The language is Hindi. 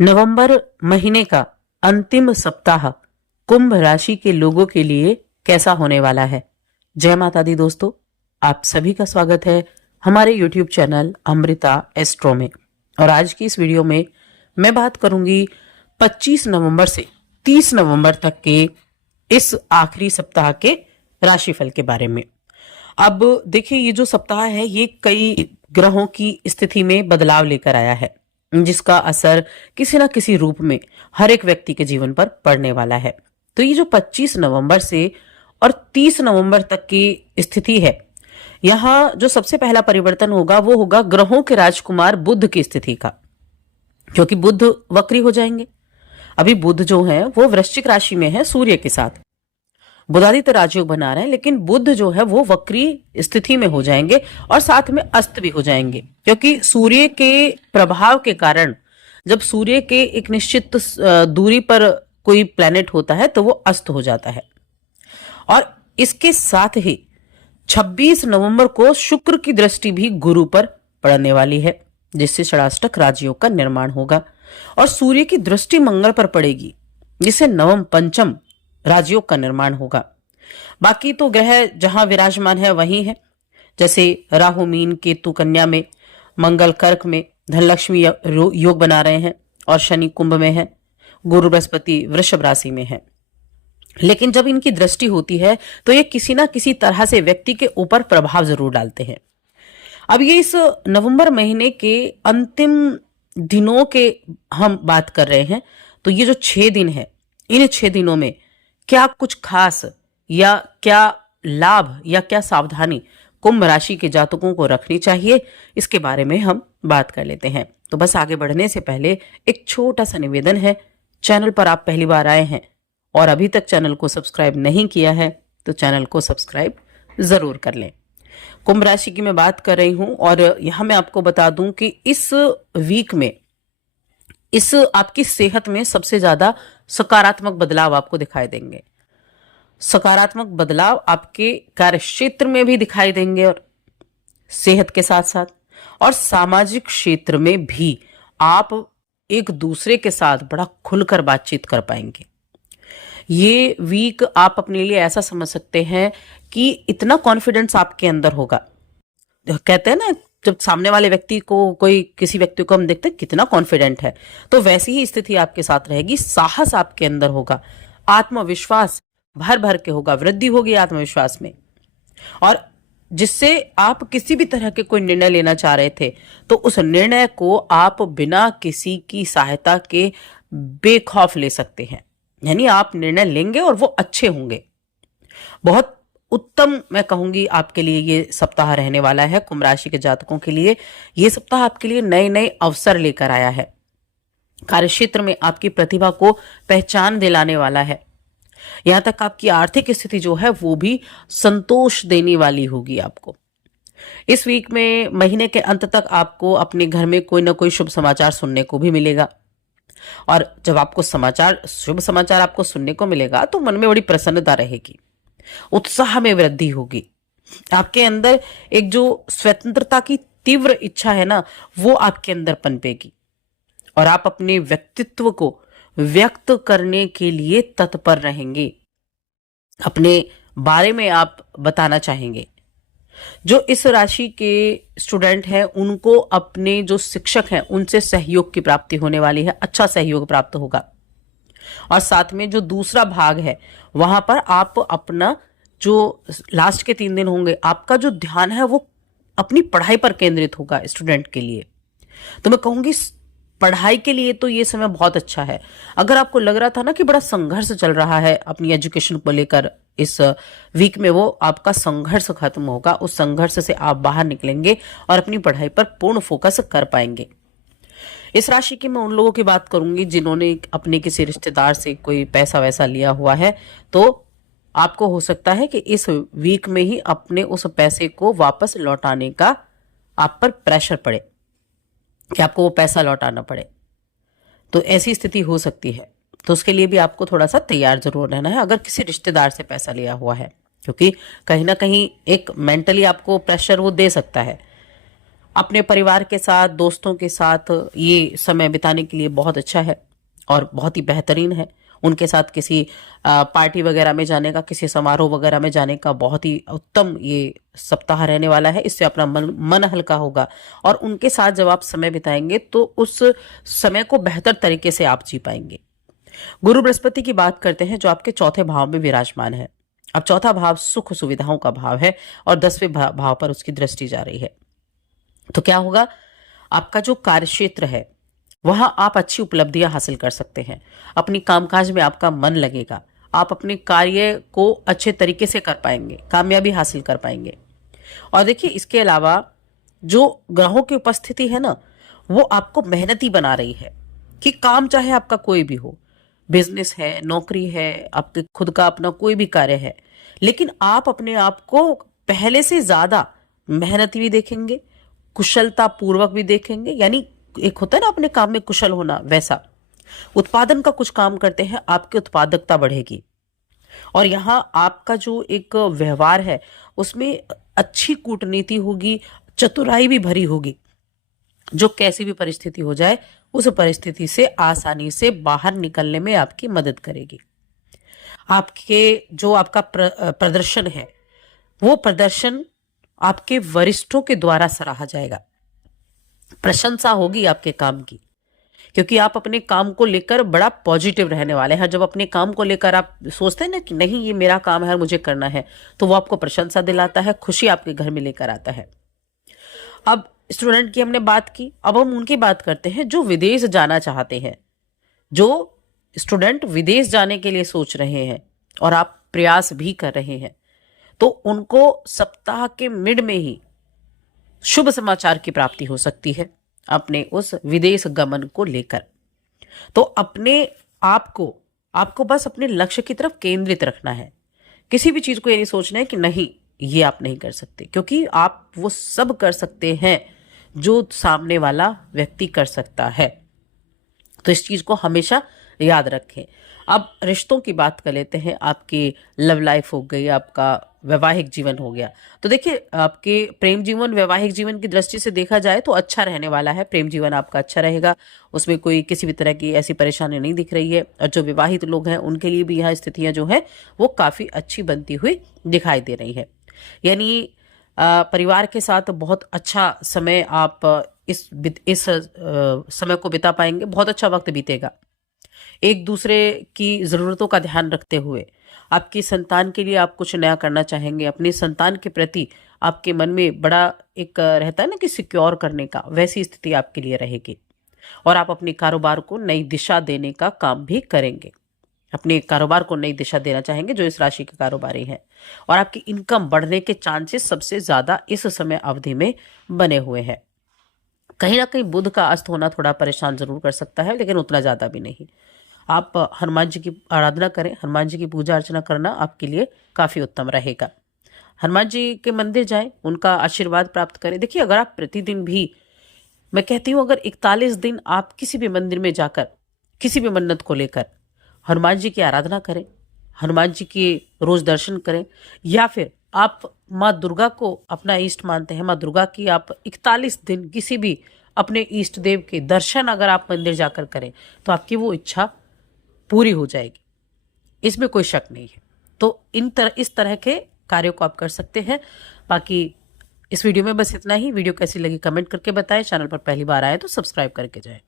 नवंबर महीने का अंतिम सप्ताह कुंभ राशि के लोगों के लिए कैसा होने वाला है। जय माता दी दोस्तों, आप सभी का स्वागत है हमारे YouTube चैनल अमृता एस्ट्रो में। और आज की इस वीडियो में मैं बात करूंगी 25 नवंबर से 30 नवंबर तक के इस आखिरी सप्ताह के राशिफल के बारे में। अब देखिए, ये जो सप्ताह है ये कई ग्रहों की स्थिति में बदलाव लेकर आया है, जिसका असर किसी ना किसी रूप में हर एक व्यक्ति के जीवन पर पड़ने वाला है। तो ये जो 25 नवंबर से और 30 नवंबर तक की स्थिति है, यहाँ जो सबसे पहला परिवर्तन होगा वो होगा ग्रहों के राजकुमार बुध की स्थिति का, क्योंकि बुध वक्री हो जाएंगे। अभी बुध जो है वो वृश्चिक राशि में है, सूर्य के साथ बुधादित्य राजयोग बना रहे हैं, लेकिन बुध जो है वो वक्री स्थिति में हो जाएंगे और साथ में अस्त भी हो जाएंगे, क्योंकि सूर्य के प्रभाव के कारण जब सूर्य के एक निश्चित दूरी पर कोई प्लैनेट होता है तो वो अस्त हो जाता है। और इसके साथ ही 26 नवंबर को शुक्र की दृष्टि भी गुरु पर पड़ने वाली है, जिससे षडाष्टक राजयोग का निर्माण होगा। और सूर्य की दृष्टि मंगल पर पड़ेगी, जिससे नवम पंचम राजयोग का निर्माण होगा। बाकी तो ग्रह जहां विराजमान है वहीं है, जैसे राहु मीन, केतु कन्या में, मंगल कर्क में, धनलक्ष्मी योग बना रहे हैं, और शनि कुंभ में है, गुरु बृहस्पति वृषभ राशि में है। लेकिन जब इनकी दृष्टि होती है तो ये किसी ना किसी तरह से व्यक्ति के ऊपर प्रभाव जरूर डालते हैं। अब ये इस नवंबर महीने के अंतिम दिनों के हम बात कर रहे हैं, तो ये जो 6 दिन है, इन 6 दिनों में क्या कुछ खास या क्या लाभ या क्या सावधानी कुंभ राशि के जातकों को रखनी चाहिए, इसके बारे में हम बात कर लेते हैं। तो बस आगे बढ़ने से पहले एक छोटा सा निवेदन है, चैनल पर आप पहली बार आए हैं और अभी तक चैनल को सब्सक्राइब नहीं किया है तो चैनल को सब्सक्राइब जरूर कर लें। कुंभ राशि की मैं बात कर रही हूं और यहां मैं आपको बता दूं कि इस वीक में इस आपकी सेहत में सबसे ज्यादा सकारात्मक बदलाव आपको दिखाई देंगे। सकारात्मक बदलाव आपके कार्य क्षेत्र में भी दिखाई देंगे और सेहत के साथ साथ और सामाजिक क्षेत्र में भी आप एक दूसरे के साथ बड़ा खुलकर बातचीत कर पाएंगे। ये वीक आप अपने लिए ऐसा समझ सकते हैं कि इतना कॉन्फिडेंस आपके अंदर होगा। कहते हैं ना, जब सामने वाले व्यक्ति को, कोई किसी व्यक्ति को हम देखते हैं कितना कॉन्फिडेंट है, तो वैसी ही स्थिति आपके साथ रहेगी। साहस आपके अंदर होगा, आत्मविश्वास भर भर के होगा, वृद्धि होगी आत्मविश्वास में, और जिससे आप किसी भी तरह के कोई निर्णय लेना चाह रहे थे तो उस निर्णय को आप बिना किसी की सहायता के बेखौफ ले सकते हैं। यानी आप निर्णय लेंगे और वो अच्छे होंगे। बहुत उत्तम मैं कहूंगी आपके लिए ये सप्ताह रहने वाला है। कुंभ राशि के जातकों के लिए ये सप्ताह आपके लिए नए नए अवसर लेकर आया है। कार्यक्षेत्र में आपकी प्रतिभा को पहचान दिलाने वाला है। यहां तक आपकी आर्थिक स्थिति जो है वो भी संतोष देने वाली होगी आपको। इस वीक में महीने के अंत तक आपको अपने घर में कोई ना कोई शुभ समाचार सुनने को भी मिलेगा, और जब आपको शुभ समाचार आपको सुनने को मिलेगा तो मन में बड़ी प्रसन्नता रहेगी, उत्साह में वृद्धि होगी। आपके अंदर एक जो स्वतंत्रता की तीव्र इच्छा है ना, वो आपके अंदर पनपेगी और आप अपने व्यक्तित्व को व्यक्त करने के लिए तत्पर रहेंगे। अपने बारे में आप बताना चाहेंगे। जो इस राशि के स्टूडेंट हैं उनको अपने जो शिक्षक हैं उनसे सहयोग की प्राप्ति होने वाली है, अच्छा सहयोग प्राप्त होगा। और साथ में जो दूसरा भाग है वहां पर आप अपना जो लास्ट के 3 दिन होंगे, आपका जो ध्यान है वो अपनी पढ़ाई पर केंद्रित होगा स्टूडेंट के लिए। तो मैं कहूंगी पढ़ाई के लिए तो ये समय बहुत अच्छा है। अगर आपको लग रहा था ना कि बड़ा संघर्ष चल रहा है अपनी एजुकेशन को लेकर, इस वीक में वो आपका संघर्ष खत्म होगा। उस संघर्ष से आप बाहर निकलेंगे और अपनी पढ़ाई पर पूर्ण फोकस कर पाएंगे। इस राशि की मैं उन लोगों की बात करूंगी जिन्होंने अपने किसी रिश्तेदार से कोई पैसा वैसा लिया हुआ है, तो आपको हो सकता है कि इस वीक में ही अपने उस पैसे को वापस लौटाने का आप पर प्रेशर पड़े कि आपको वो पैसा लौटाना पड़े। तो ऐसी स्थिति हो सकती है, तो उसके लिए भी आपको थोड़ा सा तैयार जरूर रहना है अगर किसी रिश्तेदार से पैसा लिया हुआ है, क्योंकि कहीं ना कहीं एक मेंटली आपको प्रेशर वो दे सकता है। अपने परिवार के साथ, दोस्तों के साथ ये समय बिताने के लिए बहुत अच्छा है और बहुत ही बेहतरीन है। उनके साथ किसी पार्टी वगैरह में जाने का, किसी समारोह वगैरह में जाने का बहुत ही उत्तम ये सप्ताह रहने वाला है। इससे अपना मन हल्का होगा और उनके साथ जब आप समय बिताएंगे तो उस समय को बेहतर तरीके से आप जी पाएंगे। गुरु बृहस्पति की बात करते हैं जो आपके चौथे भाव में विराजमान है। अब चौथा भाव सुख सुविधाओं का भाव है और 10वें भाव पर उसकी दृष्टि जा रही है। तो क्या होगा, आपका जो कार्य क्षेत्र है वहां आप अच्छी उपलब्धियां हासिल कर सकते हैं। अपनी कामकाज में आपका मन लगेगा, आप अपने कार्य को अच्छे तरीके से कर पाएंगे, कामयाबी हासिल कर पाएंगे। और देखिए इसके अलावा जो ग्रहों की उपस्थिति है ना, वो आपको मेहनती बना रही है कि काम चाहे आपका कोई भी हो, बिजनेस है, नौकरी है, आपके खुद का अपना कोई भी कार्य है, लेकिन आप अपने आप को पहले से ज्यादा मेहनती भी देखेंगे, कुशलता पूर्वक भी देखेंगे। यानी एक होता है ना अपने काम में कुशल होना, वैसा उत्पादन का कुछ काम करते हैं, आपकी उत्पादकता बढ़ेगी। और यहां आपका जो एक व्यवहार है उसमें अच्छी कूटनीति होगी, चतुराई भी भरी होगी, जो कैसी भी परिस्थिति हो जाए उस परिस्थिति से आसानी से बाहर निकलने में आपकी मदद करेगी। आपके जो आपका प्रदर्शन है वो प्रदर्शन आपके वरिष्ठों के द्वारा सराहा जाएगा, प्रशंसा होगी आपके काम की, क्योंकि आप अपने काम को लेकर बड़ा पॉजिटिव रहने वाले हैं। जब अपने काम को लेकर आप सोचते हैं ना कि नहीं ये मेरा काम है और मुझे करना है, तो वो आपको प्रशंसा दिलाता है, खुशी आपके घर में लेकर आता है। अब स्टूडेंट की हमने बात की, अब हम उनकी बात करते हैं जो विदेश जाना चाहते हैं। जो स्टूडेंट विदेश जाने के लिए सोच रहे हैं और आप प्रयास भी कर रहे हैं, तो उनको सप्ताह के मिड में ही शुभ समाचार की प्राप्ति हो सकती है अपने उस विदेश गमन को लेकर। तो अपने आपको बस अपने लक्ष्य की तरफ केंद्रित रखना है। किसी भी चीज को ये नहीं सोचना है कि नहीं ये आप नहीं कर सकते, क्योंकि आप वो सब कर सकते हैं जो सामने वाला व्यक्ति कर सकता है। तो इस चीज को हमेशा याद रखें। अब रिश्तों की बात कर लेते हैं। आपकी लव लाइफ हो गई, आपका वैवाहिक जीवन हो गया। तो देखिए आपके प्रेम जीवन, वैवाहिक जीवन की दृष्टि से देखा जाए तो अच्छा रहने वाला है। प्रेम जीवन आपका अच्छा रहेगा, उसमें कोई किसी भी तरह की ऐसी परेशानी नहीं दिख रही है। और जो विवाहित लोग हैं उनके लिए भी यहाँ स्थितियां जो है वो काफी अच्छी बनती हुई दिखाई दे रही है। यानी परिवार के साथ बहुत अच्छा समय आप इस समय को बिता पाएंगे, बहुत अच्छा वक्त बीतेगा। एक दूसरे की जरूरतों का ध्यान रखते हुए आपकी संतान के लिए आप कुछ नया करना चाहेंगे। अपनी संतान के प्रति आपके मन में बड़ा एक रहता है ना कि सिक्योर करने का, वैसी स्थिति आपके लिए रहेगी। और आप अपने कारोबार को नई दिशा देने का काम भी करेंगे, अपने कारोबार को नई दिशा देना चाहेंगे जो इस राशि के कारोबारी हैं। और आपकी इनकम बढ़ने के चांसेस सबसे ज्यादा इस समय अवधि में बने हुए हैं। कहीं ना कहीं बुध का अस्त होना थोड़ा परेशान जरूर कर सकता है, लेकिन उतना ज्यादा भी नहीं। आप हनुमान जी की आराधना करें, हनुमान जी की पूजा अर्चना करना आपके लिए काफी उत्तम रहेगा। हनुमान जी के मंदिर जाएं, उनका आशीर्वाद प्राप्त करें। देखिए अगर आप प्रतिदिन भी, मैं कहती हूं अगर 41 दिन आप किसी भी मंदिर में जाकर किसी भी मन्नत को लेकर हनुमान जी की आराधना करें, हनुमान जी के रोज दर्शन करें, या फिर आप माँ दुर्गा को अपना इष्ट मानते हैं, माँ दुर्गा की आप 41 दिन किसी भी अपने इष्ट देव के दर्शन अगर आप मंदिर जाकर करें तो आपकी वो इच्छा पूरी हो जाएगी, इसमें कोई शक नहीं है। तो इस तरह के कार्यों को आप कर सकते हैं। बाकी इस वीडियो में बस इतना ही। वीडियो कैसी लगी कमेंट करके बताएं। चैनल पर पहली बार आए तो सब्सक्राइब करके जाएं।